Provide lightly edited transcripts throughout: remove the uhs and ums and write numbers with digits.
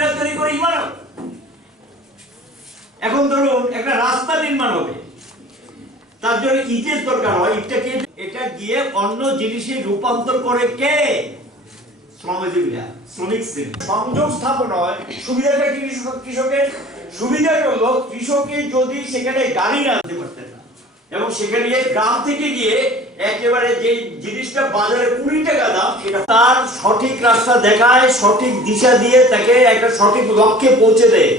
শিবির তৈরি করে ইমারত। এখন ধরুন একটা রাস্তা নির্মাণ হবে, তার জন্য ইটের দরকার হয়, ইটটাকে এটা গিয়ে অন্য জিনিসে রূপান্তর করে কে? শ্রমজীবীরা, শ্রমিক শ্রেণী। সংযোগ স্থাপন হয়, সুবিধাটা কি কৃষকের? সুবিধাটা হলো কৃষকে যদি সেখানে গাড়ি আনতে পারতেন না, এবং সেখানে গ্রাম থেকে গিয়ে একেবারে যে জিনিসটা বাজারে 20 টাকা দাম, এটা তার সঠিক রাস্তা দেখায়, সঠিক দিশা দিয়ে তাকে একটা সঠিক লক্ষ্যে পৌঁছে দেয়।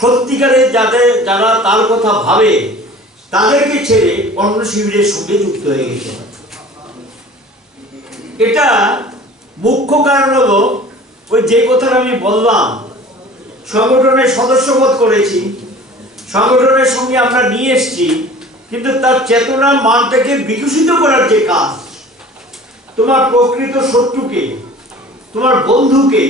সত্যিকারে যারা তার কথা ভাবে তাদেরকে ছেড়ে অন্য শিবিরের সঙ্গে যুক্ত হয়ে গেছে। এটা মুখ্য কারণ হলো ওই যে কথাটা আমি বললাম, সংগঠনের সদস্যপদ করেছি, সংগঠনের সঙ্গে আমরা নিয়ে এসেছি, কিন্তু তার চেতনা মানটাকে বিকশিত করার যে কাজ, তোমার প্রকৃত শত্রুকে, তোমার বন্ধুকে,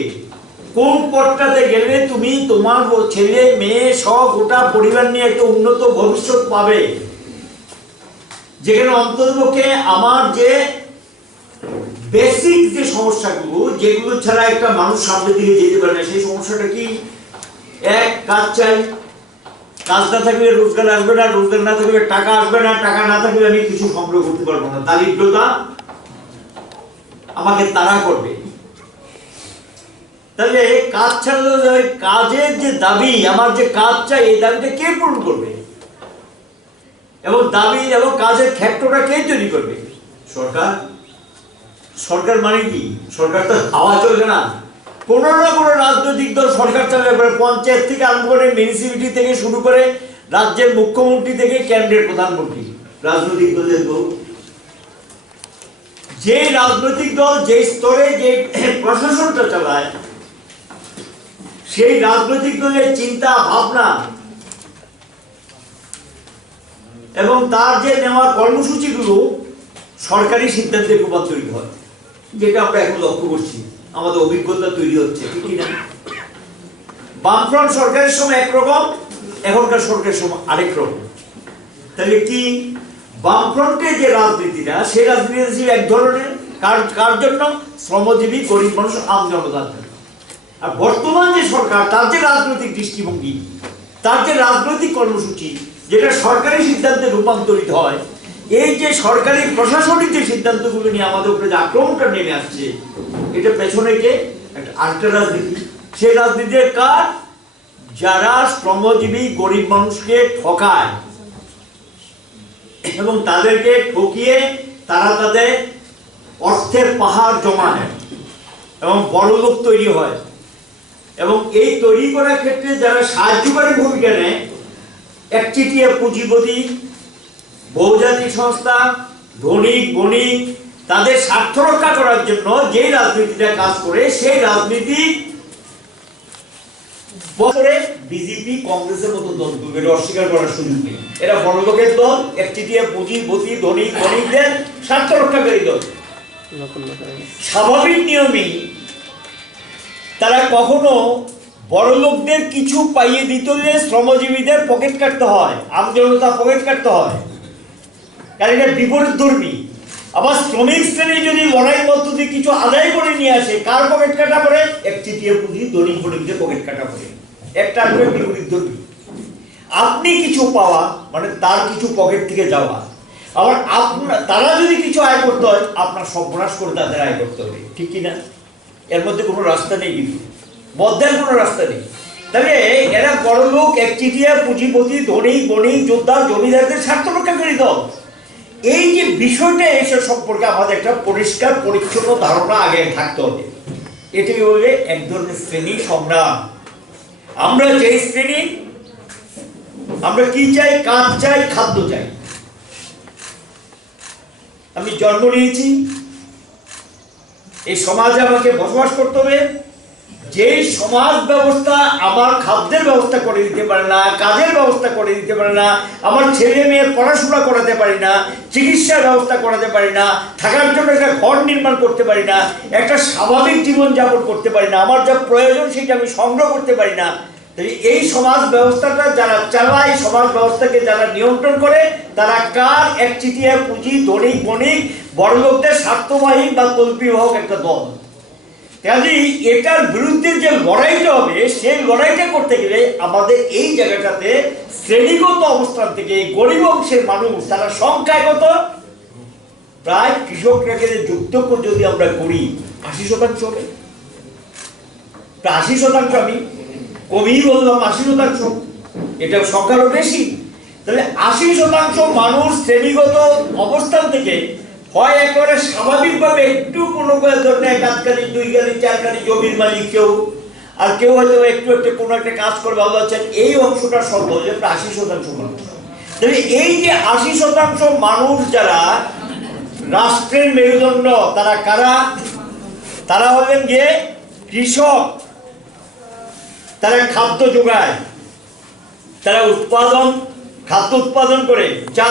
কোন পথটাতে গেলে তুমি তোমার ছেলে মেয়ে সহ গোটা পরিবার নিয়ে একটা উন্নত ভবিষ্যৎ পাবে, যেখানে অন্ততপক্ষে আমার যে বেসিক যে সমস্যাগুলো, যেগুলো ছাড়া একটা মানুষ সামনের দিকে যেতে পারে না, সেই সমস্যাটা কি? এক, কাজ চাই, কাজ না থাকলে রোজগার আসবে না, রোজগার না থাকলে টাকা আসবে না, টাকা না থাকলে আমি কিছু সংগ্রহ করতে পারবো না, দারিদ্রতা আমাকে তাড়া করবে। তাহলে কাজ ছাড়া কাজের যে দাবি, আমার যে কাজ চাই, এই দাবিটা কে পূরণ করবে? এবং দাবি এবং কাজের ক্ষেত্রটা কে তৈরি করবে? সরকার। সরকার মানে কি? সরকার তো হাওয়া চলবে না, কোন না কোনো রাজনৈতিক দল সরকার চালাবে, পঞ্চায়েত থেকে আরম্ভ করে মিউনিসিপালিটি থেকে শুরু করে রাজ্যের মুখ্যমন্ত্রী থেকে কেন্দ্রের প্রধানমন্ত্রী, রাজনৈতিক দলের দল। যে রাজনৈতিক দল যে স্তরে যে প্রশাসনটা চালায়, সেই রাজনৈতিক দলের চিন্তা ভাবনা এবং তার যে নেওয়া কর্মসূচিগুলো সরকারি সিদ্ধান্তে রূপান্তরিত হয়, যেটা আমরা এখন লক্ষ্য করছি, আমাদের অভিজ্ঞতা তৈরি হচ্ছে, ঠিক না? বামফ্রন্ট সরকারের সময় একরকম, এখনকার সরকারের সময় আরেক রকম। তাহলে কি বামফ্রন্টের যে রাজনীতিটা, সেই রাজনীতি ছিল এক ধরনের, কার জন্য? শ্রমজীবী গরিব মানুষ, আম জনতার জন্য। আর বর্তমান যে সরকার, তার যে রাজনৈতিক দৃষ্টিভঙ্গি, তার যে রাজনৈতিক কর্মসূচি, যেটা সরকারি সিদ্ধান্তে রূপান্তরিত হয়, এই যে সরকারি প্রশাসনিক যে সিদ্ধান্তগুলো নিয়ে আমাদের উপরে যে আক্রমণটা নেমে আসছে, এটা পেছনে কে? একটা আরেকটা রাজনীতি। সেই রাজনীতির কার? যারা শ্রমজীবী গরিব মানুষকে ঠকায় এবং তাদেরকে ঠকিয়ে তারা তাদের অর্থের পাহাড় জমায় এবং বড় লোক তৈরি হয়, এবং এই তৈরি করার ক্ষেত্রে যারা সাহায্যকারী ভূমিকা নেয়, একচেটিয়া পুঁজিপতি, বহুজাতিক সংস্থা, ধনিক বণিক, তাদের স্বার্থ রক্ষা করার জন্য যে রাজনীতিটা কাজ করে, সেই রাজনীতি বছরে বিজেপি কংগ্রেসের মতো দলগুলো এটা অস্বীকার করার সুযোগ নেই। এরা বড় লোকের দল, একচেটিয়া পুঁজিপতি, ধনিক বণিকদের স্বার্থ রক্ষাকারী দল। স্বাভাবিক নিয়মেই তারা কখনো বড় লোকদের কিছু পাইয়ে দিতে হলে শ্রমজীবীদের পকেট কাটতে হয়, আমজনতা পকেট কাটতে হয়, কারণ এটা বিপরীত ধর্মী। আবার শ্রমিক শ্রেণী যদি লড়াই পদ্ধতি কিছু আদায় করে নিয়ে আসে, কার পকেট কাটা পড়ে? একচেটিয়া পুঁজি, দলিত বণিকদের পকেট কাটা পড়ে। একটা আসবে বিপরীত ধর্মী। আপনি কিছু পাওয়া মানে তার কিছু পকেট থেকে যাওয়া। আবার তারা যদি কিছু আয় করতে হয়, আপনার সর্বনাশ করে তাদের আয় করতে হবে, ঠিক কিনা? এর মধ্যে কোনো রাস্তা নেই, কিন্তু মধ্যের কোনো রাস্তা নেই। তাহলে এরা বড় লোক, একচেটিয়া পুঁজিপতি, ধনিক বণিক, যোদ্ধা, জমিদারদের স্বার্থ রক্ষাকারী দল। এই যে বিষয়টা, এসব সম্পর্কে আমাদের একটা পরিষ্কার পরিচ্ছন্ন ধারণা আগে থাকতে হবে। এটি হলে এক ধরনের শ্রেণী সংগ্রাম। আমরা যে শ্রেণী, আমরা কি চাই? কাজ চাই, খাদ্য চাই। আমি জন্ম নিয়েছি, এই সমাজে আমাকে বসবাস করতে হবে। যে সমাজ ব্যবস্থা আমার খাদ্যের ব্যবস্থা করে দিতে পারে না, কাজের ব্যবস্থা করে দিতে পারে না, আমার ছেলে মেয়ের পড়াশোনা করাতে পারি না, চিকিৎসার ব্যবস্থা করাতে পারি না, থাকার জন্য একটা ঘর নির্মাণ করতে পারি না, একটা স্বাভাবিক জীবনযাপন করতে পারি না, আমার যা প্রয়োজন সেটা আমি সংগ্রহ করতে পারি না, এই সমাজ ব্যবস্থাটা যারা চালায়, সমাজ ব্যবস্থাকে যারা নিয়ন্ত্রণ করে, তারা কার? একচেটিয়া পুঁজি, ধনিক বণিক, বড় লোকদের স্বার্থবাহী বা তল্পিবাহক একটা দল। কাজেই এটার বিরুদ্ধে যে লড়াইটা হবে সেই লড়াইটা করতে গেলে আমাদের এই জায়গাটাতে শ্রেণীগত অবস্থান থেকে গরিব অংশের মানুষ তারা সংখ্যায় কত প্রায় কৃষকরাকে যুক্ত যদি আমরা করি 80% হবে, প্রায় 80%। আমি কমিয়ে বললাম 80%, এটা সংখ্যারও বেশি। তাহলে 80% মানুষ শ্রেণীগত অবস্থান থেকে হয় একেবারে স্বাভাবিকভাবে একটু কোনো ধরনের 1 কানি 2 কানি 4 কানি জমির মালিক কেউ, আর কেউ হয়তো একটু একটু কোনো একটা কাজ করে ভালো আছেন, এই অংশটা সম্ভব যে প্রায় 80% মানুষ। তাহলে এই যে 80% মানুষ যারা রাষ্ট্রের মেরুদণ্ড, তারা কারা? তারা হলেন যে কৃষক। তারা খাদ্য যোগায়, তারা খাদ্য উৎপাদন করে যা